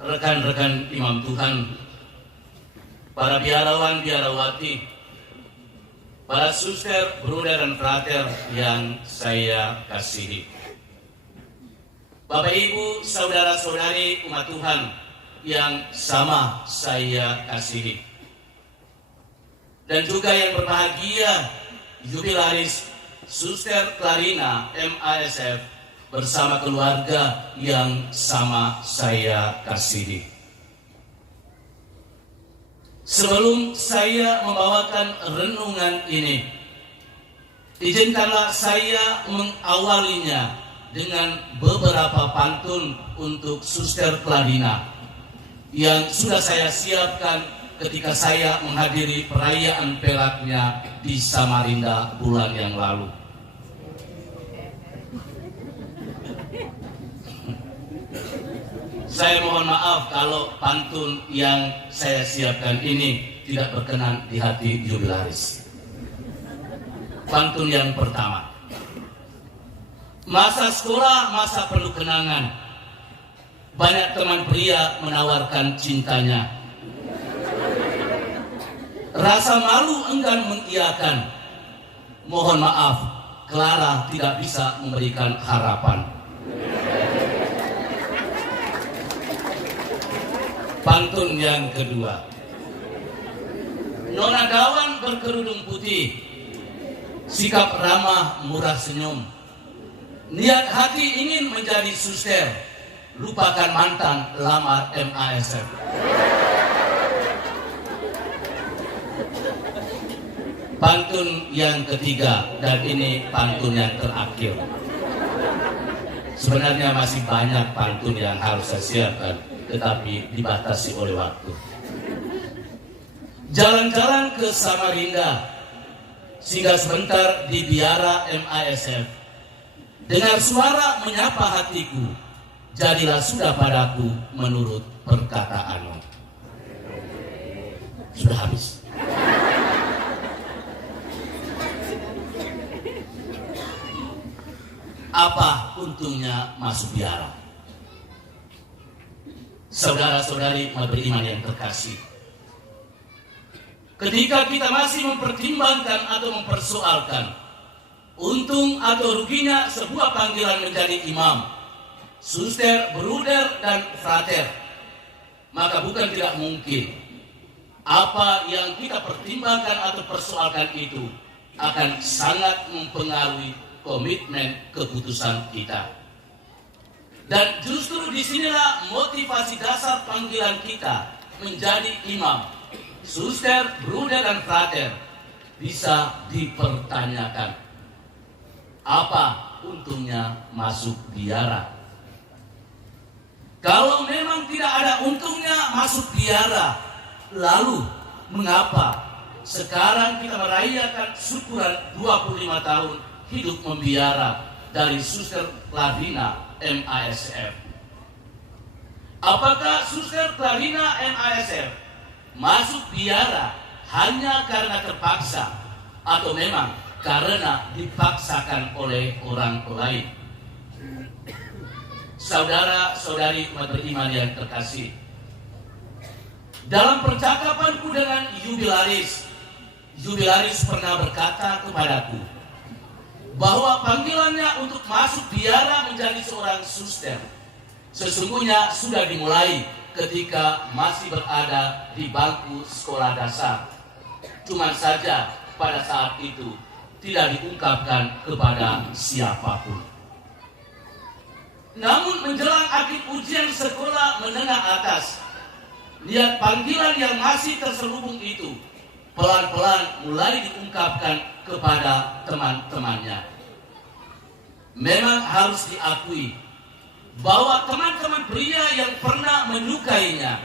rekan-rekan imam Tuhan, para biarawan, biarawati, para suster, bruder dan frater yang saya kasihi. Bapak Ibu, saudara-saudari umat Tuhan yang sama saya kasihi. Dan juga yang berbahagia, jubilaris Suster Clarina MASF bersama keluarga yang sama saya kasihi. Sebelum saya membawakan renungan ini, izinkanlah saya mengawalinya dengan beberapa pantun untuk Suster Clarina yang sudah saya siapkan ketika saya menghadiri perayaan pelaknya di Samarinda bulan yang lalu. Saya mohon maaf kalau pantun yang saya siapkan ini tidak berkenan di hati jubilaris. Pantun yang pertama. Masa sekolah, masa penuh kenangan. Banyak teman pria menawarkan cintanya. Rasa malu enggan mengiyakan. Mohon maaf, Clara tidak bisa memberikan harapan. Pantun yang kedua. Nona Dawan berkerudung putih, sikap ramah, murah senyum. Niat hati ingin menjadi suster, lupakan mantan, lamar MASF. Pantun yang ketiga, dan ini pantun yang terakhir. Sebenarnya masih banyak pantun yang harus saya siapkan, tetapi dibatasi oleh waktu. Jalan-jalan ke Samarinda, singgah sebentar di biara MASF. Dengar suara menyapa hatiku, jadilah sudah padaku menurut perkataanmu. Sudah habis. Apa untungnya masuk biara? Saudara-saudari umat beriman yang terkasih, ketika kita masih mempertimbangkan atau mempersoalkan untung atau ruginya sebuah panggilan menjadi imam, suster, bruder, dan frater, maka bukan tidak mungkin apa yang kita pertimbangkan atau persoalkan itu akan sangat mempengaruhi komitmen keputusan kita. Dan justru disinilah motivasi dasar panggilan kita menjadi imam, suster, bruder, dan frater bisa dipertanyakan. Apa untungnya masuk biara? Kalau memang tidak ada untungnya masuk biara, lalu mengapa sekarang kita merayakan syukuran 25 tahun hidup membiara dari Suster Clarina MASF? Apakah Suster Clarina MASF masuk biara hanya karena terpaksa atau memang karena dipaksakan oleh orang lain? Saudara-saudari umat beriman yang terkasih, dalam percakapanku dengan jubilaris pernah berkata kepadaku bahwa panggilannya untuk masuk biara menjadi seorang suster sesungguhnya sudah dimulai ketika masih berada di bangku sekolah dasar. Cuma saja pada saat itu tidak diungkapkan kepada siapapun. Namun menjelang akhir ujian sekolah menengah atas, niat panggilan yang masih terselubung itu pelan-pelan mulai diungkapkan kepada teman-temannya. Memang harus diakui bahwa teman-teman pria yang pernah menyukainya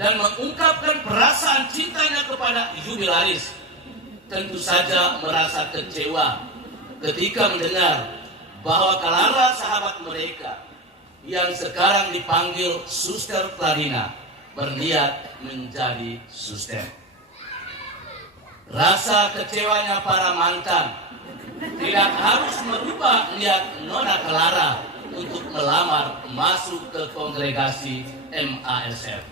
dan mengungkapkan perasaan cintanya kepada jubilaris tentu saja merasa kecewa ketika mendengar bahwa Clara, sahabat mereka yang sekarang dipanggil Suster Clarina, berniat menjadi suster. Rasa kecewanya para mantan tidak harus merubah niat Nona Clara untuk melamar masuk ke kongregasi MASF.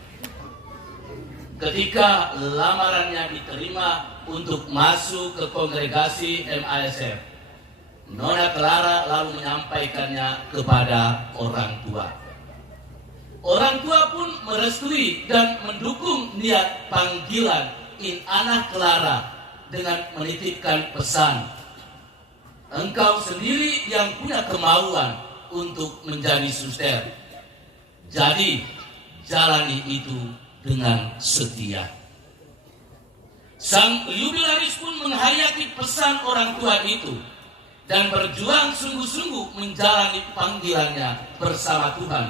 Ketika lamarannya diterima untuk masuk ke kongregasi MASF, Nona Clara lalu menyampaikannya kepada orang tua. Orang tua pun merestui dan mendukung niat panggilan Inanah Clara dengan menitipkan pesan, engkau sendiri yang punya kemauan untuk menjadi suster. Jadi, jalani itu dengan setia. Sang jubilaris pun menghayati pesan orang tua itu dan berjuang sungguh-sungguh menjalani panggilannya bersama Tuhan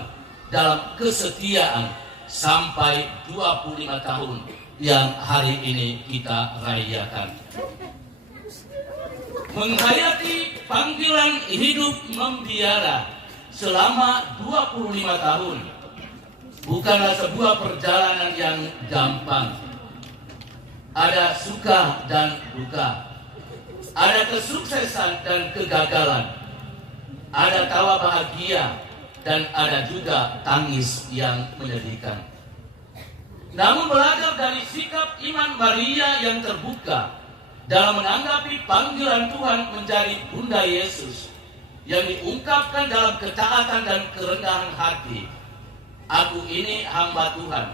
dalam kesetiaan sampai 25 tahun yang hari ini kita rayakan. Menghayati panggilan hidup membiara selama 25 tahun bukanlah sebuah perjalanan yang gampang. Ada suka dan duka, ada kesuksesan dan kegagalan, ada tawa bahagia, dan ada juga tangis yang menyedihkan. Namun belajar dari sikap iman Maria yang terbuka dalam menanggapi panggilan Tuhan menjadi Bunda Yesus yang diungkapkan dalam ketaatan dan kerendahan hati. Aku ini hamba Tuhan,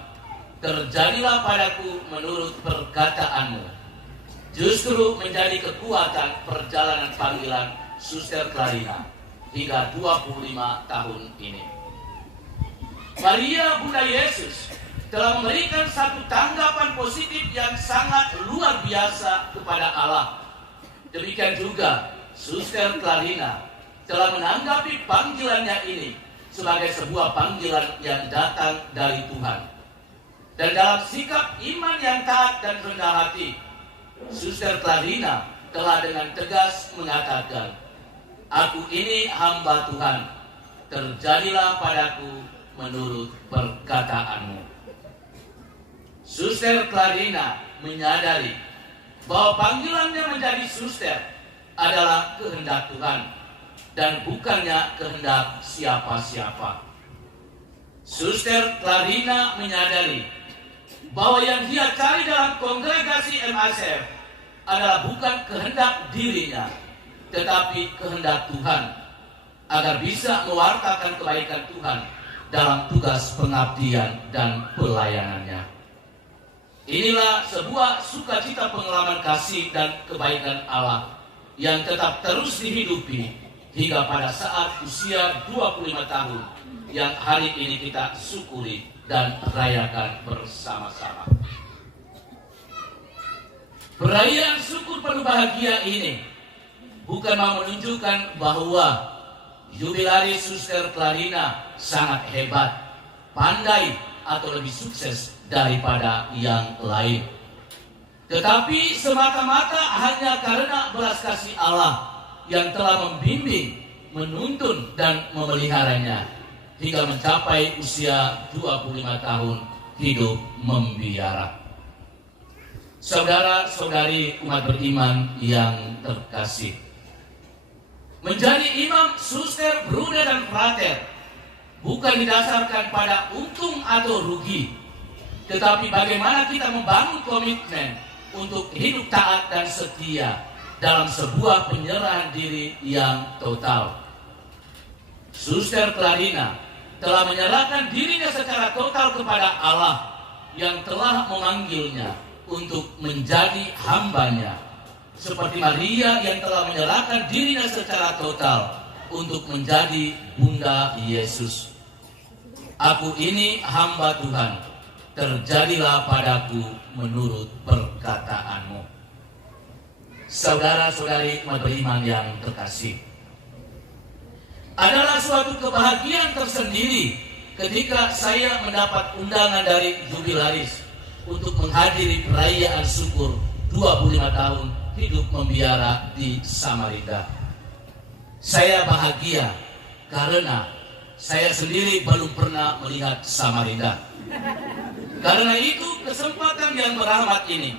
terjadilah padaku menurut perkataanmu. Justru menjadi kekuatan perjalanan panggilan Suster Clarina hingga 25 tahun ini. Maria Bunda Yesus telah memberikan satu tanggapan positif yang sangat luar biasa kepada Allah. Demikian juga Suster Clarina telah menanggapi panggilannya ini sebagai sebuah panggilan yang datang dari Tuhan. Dan dalam sikap iman yang taat dan rendah hati, Suster Clarina telah dengan tegas mengatakan, aku ini hamba Tuhan, terjadilah padaku menurut perkataanmu. Suster Clarina menyadari bahwa panggilannya menjadi suster adalah kehendak Tuhan dan bukannya kehendak siapa-siapa. Suster Clarina menyadari bahwa yang dia cari dalam kongregasi MASF adalah bukan kehendak dirinya, tetapi kehendak Tuhan agar bisa mewartakan kebaikan Tuhan dalam tugas pengabdian dan pelayanannya. Inilah sebuah sukacita pengalaman kasih dan kebaikan Allah yang tetap terus dihidupi hingga pada saat usia 25 tahun yang hari ini kita syukuri dan rayakan bersama-sama. Perayaan syukur penuh bahagia ini bukan mau menunjukkan bahwa jubilaris Suster Clarina sangat hebat, pandai, atau lebih sukses daripada yang lain, tetapi semata-mata hanya karena belas kasih Allah yang telah membimbing, menuntun, dan memeliharanya hingga mencapai usia 25 tahun hidup membiara. Saudara-saudari umat beriman yang terkasih, menjadi imam, suster, bruder, dan frater bukan didasarkan pada untung atau rugi, tetapi bagaimana kita membangun komitmen untuk hidup taat dan setia dalam sebuah penyerahan diri yang total. Suster Clarina telah menyerahkan dirinya secara total kepada Allah yang telah memanggilnya untuk menjadi hambanya, seperti Maria yang telah menyerahkan dirinya secara total untuk menjadi Bunda Yesus. Aku ini hamba Tuhan, terjadilah padaku menurut perkataanmu. Saudara-saudari umat beriman yang terkasih, adalah suatu kebahagiaan tersendiri ketika saya mendapat undangan dari jubilaris untuk menghadiri perayaan syukur 25 tahun hidup membiara di Samarinda. Saya bahagia karena saya sendiri belum pernah melihat Samarinda. Karena itu kesempatan yang berahmat ini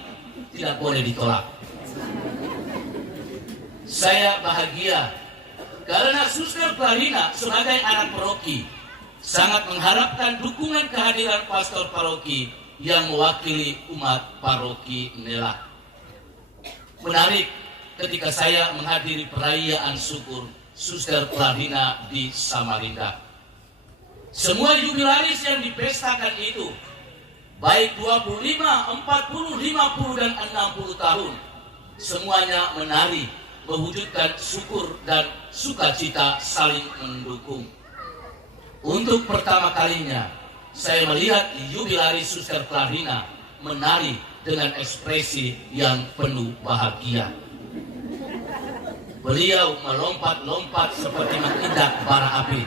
tidak boleh ditolak. Saya bahagia Karena Suster Klarina sebagai anak paroki sangat mengharapkan dukungan kehadiran pastor paroki yang mewakili umat paroki Nela. Menarik ketika saya menghadiri perayaan syukur Suster Klarina di Samarinda. Semua jubilaris yang dipestakan itu, baik 25, 40, 50, dan 60 tahun, semuanya menari, mewujudkan syukur dan sukacita saling mendukung. Untuk pertama kalinya, saya melihat jubilaris Suster Klarina menari dengan ekspresi yang penuh bahagia. Beliau melompat-lompat seperti menginjak bara api.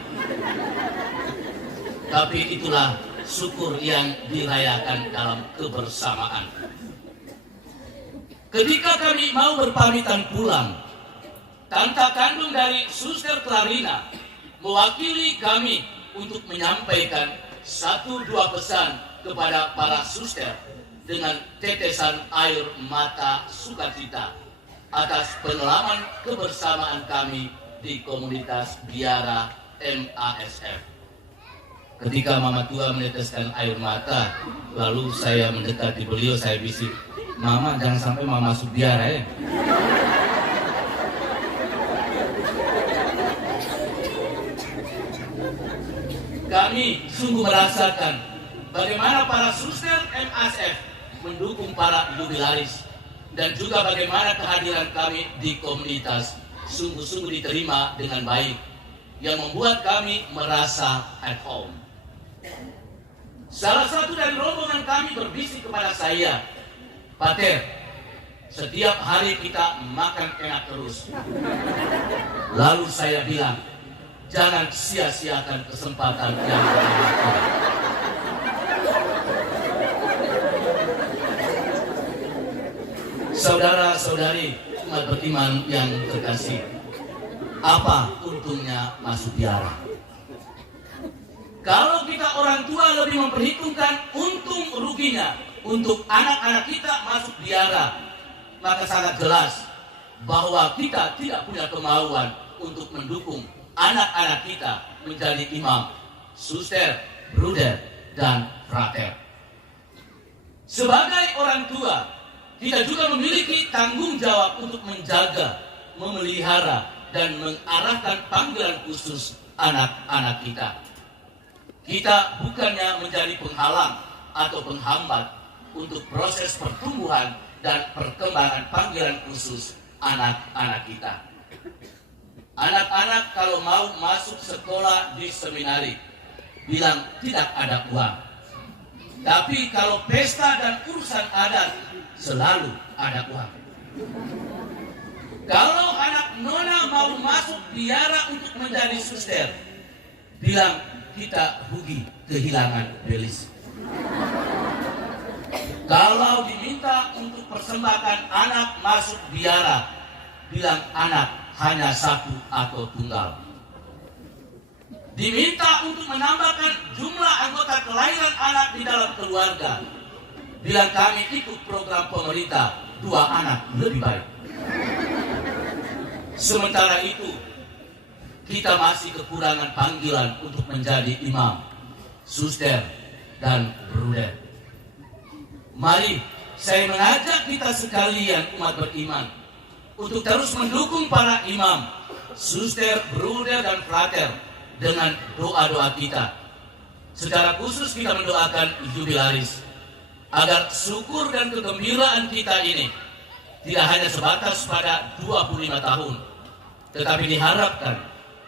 Tapi itulah syukur yang dirayakan dalam kebersamaan. Ketika kami mau berpamitan pulang, tante kandung dari Suster Klarina mewakili kami untuk menyampaikan 1-2 pesan kepada para suster dengan tetesan air mata sukacita atas pengalaman kebersamaan kami di komunitas Biara MASF. Ketika Mama Tua meneteskan air mata, lalu saya mendekati beliau, saya bisik, "Mama, jangan sampai Mama masuk biara ya." Kami sungguh merasakan bagaimana para suster MASF mendukung para jubilaris, dan juga bagaimana kehadiran kami di komunitas sungguh-sungguh diterima dengan baik, yang membuat kami merasa at home. Salah satu dari rombongan kami berbisik kepada saya, "Pater, setiap hari kita makan enak terus." Lalu saya bilang, "Jangan sia-siakan kesempatan yang bermanfaat." Saudara-saudari umat beriman yang terkasih, apa untungnya masuk biara? Kalau kita orang tua lebih memperhitungkan untung ruginya untuk anak-anak kita masuk biara, maka sangat jelas bahwa kita tidak punya kemauan untuk mendukung anak-anak kita menjadi imam, suster, bruder, dan frater. Sebagai orang tua, kita juga memiliki tanggung jawab untuk menjaga, memelihara, dan mengarahkan panggilan khusus anak-anak kita. Kita bukannya menjadi penghalang atau penghambat untuk proses pertumbuhan dan perkembangan panggilan khusus anak-anak kita. Anak-anak kalau mau masuk sekolah di seminari, bilang tidak ada uang. Tapi kalau pesta dan urusan adat, selalu ada uang. Kalau anak nona mau masuk biara untuk menjadi suster, bilang kita rugi kehilangan belis. Kalau diminta untuk persembahkan anak masuk biara, bilang anak hanya satu atau tunggal. Diminta untuk menambahkan jumlah anggota kelahiran anak di dalam keluarga, bilang kami ikut program pemerintah, 2 anak lebih baik. Sementara itu, kita masih kekurangan panggilan untuk menjadi imam, suster, dan bruder. Mari saya mengajak kita sekalian umat beriman untuk terus mendukung para imam, suster, bruder, dan frater dengan doa-doa kita. Secara khusus kita mendoakan jubilaris agar syukur dan kegembiraan kita ini tidak hanya sebatas pada 25 tahun, tetapi diharapkan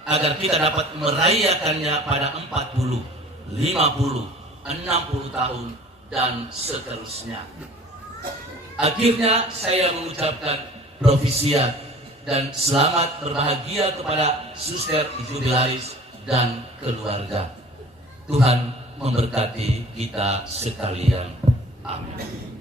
agar kita dapat merayakannya pada 40, 50, 60 tahun, dan seterusnya. Akhirnya saya mengucapkan provisiat dan selamat berbahagia kepada suster jubilaris dan keluarga. Tuhan memberkati kita sekalian. Amin.